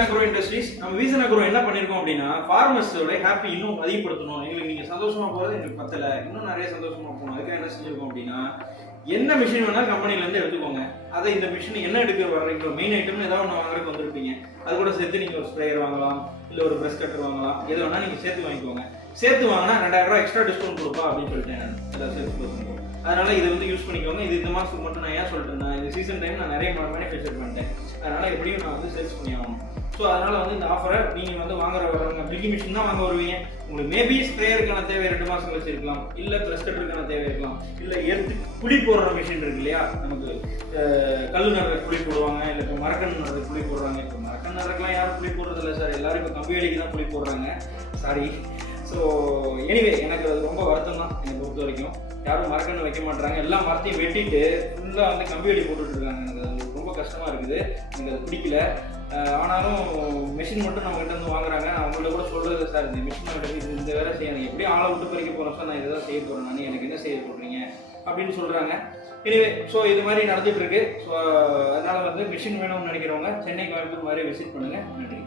Vision agro industries. நம்ம vision agro என்ன பண்ணியிருக்கோம் அப்படின்னா, ஃபார்மர்ஸோட ஹாப்பி இன்னும் அதிகப்படுத்தணும், எங்களுக்கு நீங்கள் சந்தோஷமாக போகிறது எங்களுக்கு பத்தலை, இன்னும் நிறைய சந்தோஷமாக போகணும். அதுக்காக என்ன செஞ்சுருக்கோம் அப்படின்னா, என்ன மிஷின் வேணாலும் கம்பெனிலேருந்து எடுத்துக்கோங்க. அதை இந்த மிஷின் என்ன எடுக்க வர்றீங்களோ, மெயின் ஐட்டம்னு ஏதாவது ஒன்று வாங்குறதுக்கு வந்திருப்பீங்க, அது கூட சேர்த்து நீங்கள் ஒரு ஸ்ப்ரேயர் வாங்கலாம், இல்லை ஒரு ப்ரெஷ் கட்டர் வாங்கலாம், எது வேணால் நீங்கள் சேர்த்து வாங்கிக்கோங்க. சேர்த்து வாங்கினா 2000 ரூபா எக்ஸ்ட்ரா டிஸ்கவுண்ட் கொடுப்பா அப்படின்னு சொல்லிட்டேன் நான் ஏதாவது சேர்த்து கொடுத்துருக்கோம். அதனால் இதை வந்து யூஸ் பண்ணிக்கோங்க. இது இந்த மாதத்துக்கு மட்டும் நான் ஏன் சொல்லிட்டேன், இந்த சீசன் டைம் நான் நிறைய மேனுஃபேக்சர் பண்ணிட்டேன், அதனால் எப்படியும் நான் வந்து சேல்ஸ் பண்ணி ஆகணும். ஸோ அதனால் வந்து இந்த ஆஃபரை நீங்கள் வந்து வரவங்க பில்கி மிஷின் தான் வாங்க வருவீங்க. உங்களுக்கு மேபி ஸ்ப்ரேயருக்கான தேவை 2 மாதம் கழிச்சு இருக்கலாம், இல்லை ப்ரெஷ் கட்டருக்கான தேவை இருக்கலாம், இல்லை குழி போடுற மிஷின் இருக்கு இல்லையா, நமக்கு கல் நடுற குழி போடுவாங்க, இல்லை இப்போ மரக்கண் நடுற குழி போடுறாங்க. இப்போ மரக்கண் நடுறதுலாம் யாரும் குழி போடுறது இல்லை சார், எல்லாரும் இப்போ கம்பி வேலைக்கு தான் குழி போடுறாங்க, சாரி. ஸோ எனிவே எனக்கு அது ரொம்ப வருத்தம் தான். என்னை பொறுத்த வரைக்கும் யாரும் மரக்கன்று வைக்க மாட்டாங்க, எல்லாம் மரத்தையும் வெட்டிட்டு ஃபுல்லாக வந்து கம்பி வேலி போட்டுட்டு இருக்காங்க. எனக்கு அது ரொம்ப கஷ்டமாக இருக்குது, எனக்கு அது பிடிக்கல. ஆனாலும் மிஷின் மட்டும் நம்மகிட்ட வந்து வாங்குறாங்க. நான் அவங்கள்ட்ட கூட சொல்கிறது, சார் இந்த மிஷின் இது இந்த வேலை செய்யணும், எப்படியும் ஆளை விட்டு பறிக்க போகிறோம் சார், நான் இதை தான் செய்ய போகிறேன், நான் எனக்கு என்ன செய்ய போடுறீங்க அப்படின்னு சொல்கிறாங்க. எனிவே ஸோ இது மாதிரி நடந்துகிட்டு இருக்கு. ஸோ அதனால் வந்து மிஷின் வேணும்னு நினைக்கிறவங்க சென்னை கோயம்புத்தூர் மாதிரி விசிட் பண்ணுங்கள். நன்றி.